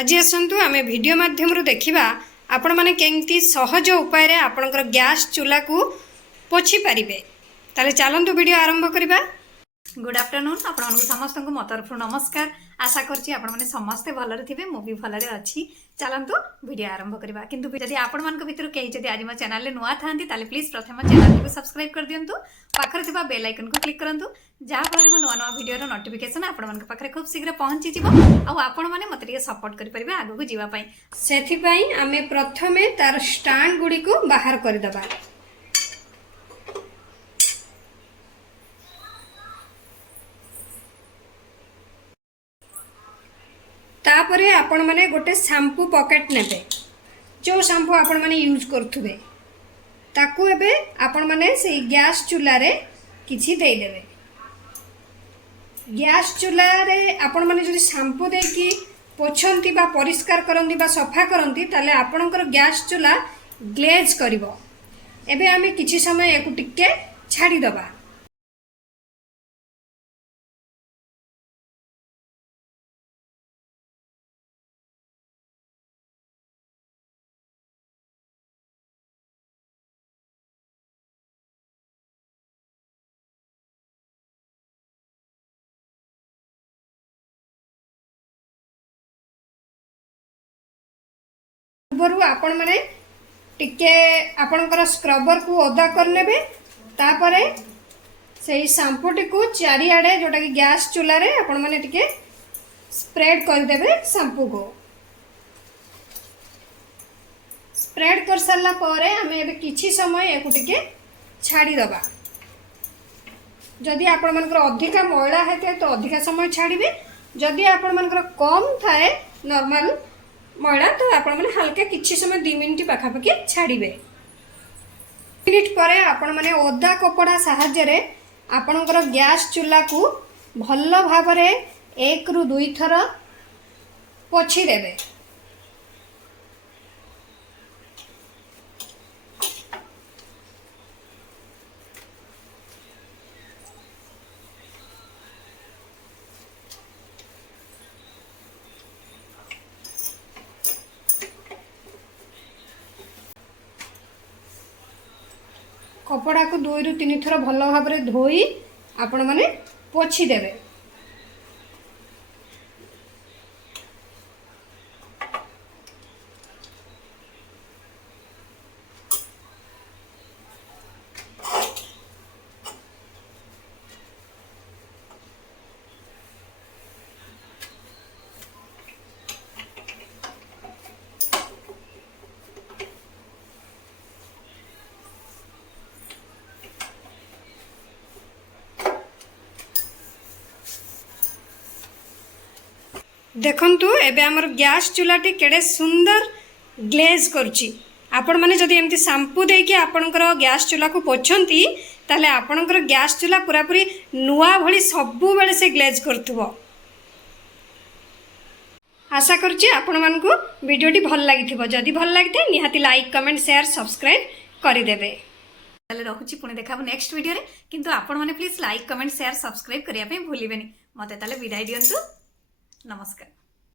आज आसतु आम वीडियो माध्यम देखा आपण मैंने केमती सहज उपाय आपणकर गैस चूल्हा को पोछि पारिबे। ताले चलतु वीडियो आरंभ करबा। गुड आफ्टरनून आपण समस्त को मो तरफ नमस्कार। आशा करछि आपण माने समस्ते भलरे थिबे, मो भी भलरे अछि। चलतु वीडियो आरंभ करबा। किंतु जदि आपण मान भितर केही जदि आज मो चैनल ले नुआ थांती ताले प्लीज प्रथम चैनल को सब्सक्राइब कर दियंतु, पाखरे थिबा बेल आइकन को क्लिक करंतु, जहा फल मो नुआ नुआ वीडियो रो नोटिफिकेशन आपण मान पाखरे खूब शीघ्र पहुंची जिवो आ आपण माने मते टिके सपोर्ट करि परिबे आगु को जीवा पई। सेथि पई आमे प्रथमे तार स्टैंड गुडी को बाहर कर दबा। तापरे आपण माने गोटे शैम्पू पॉकेट नेबे, जो शैम्पू आपण माने यूज करथुबे ताकू एबे आपण माने से गैस चूल्हा रे किछि देई देबे। गैस चूल्हा रे आपण माने जदि शैम्पू देकी पोछंती बा परिष्कार करंती बा सफा करंती ताले आपणकर गैस चूल्हा ग्लेज करिवो। एबे आमे किछि समय एकु टिके छाडी दबा। पूर्व आपण माने टिके आपणकर स्क्रबर को ओदा कर लेबे। तापरे सेही शैम्पू टी को चारिआडे जोटा कि गैस चूल्हा रे आपण माने टिके स्प्रेड कर देबे। शैम्पू को स्प्रेड कर सारला परे हमें एबे किछि समय एकु टिके छाडी दबा। जदि आपण मानकर अधिका मैला हेते तो अधिका समय छाड़ीबे, जदि आपण मानकर कम थाए नॉर्मल मैला तो आपण माने हल्का किछि समय 2 मिनिट पाखापाखि छाड़ीबे। मिनिट पर आपण माने ओदा कपड़ा साहाय्य रे आपणकर गैस चूल्हा को भल भाव रे 1 रु 2 थर पोछि देबे। कपड़ा को 2 रु 3 थर भल भाव रे धोई आपण माने पोछि देबे। देखंतु एबे हमर गैस चूल्हाटी केड़े सुंदर ग्लेज करुची। आपण माने जदि एमती शैम्पू देकी आपणकर गैस चूल्हा को पोछंती ताले आपणकर गैस चूल्हा पूरा पूरी नुआ भली सबु बेले से ग्लेज करथुबो। आशा करुची आपण मानकु वीडियोटी भल लागिथिबो। जदि भल लागिते निहाती लाइक कमेंट शेयर सब्सक्राइब करि देबे। ताले रहुची पुणे देखाबो नेक्स्ट वीडियो रे, किंतु आपण माने please like comment share subscribe करिया पे भूलिबेनी। मते ताले विदाय दियंतु। नमस्कार।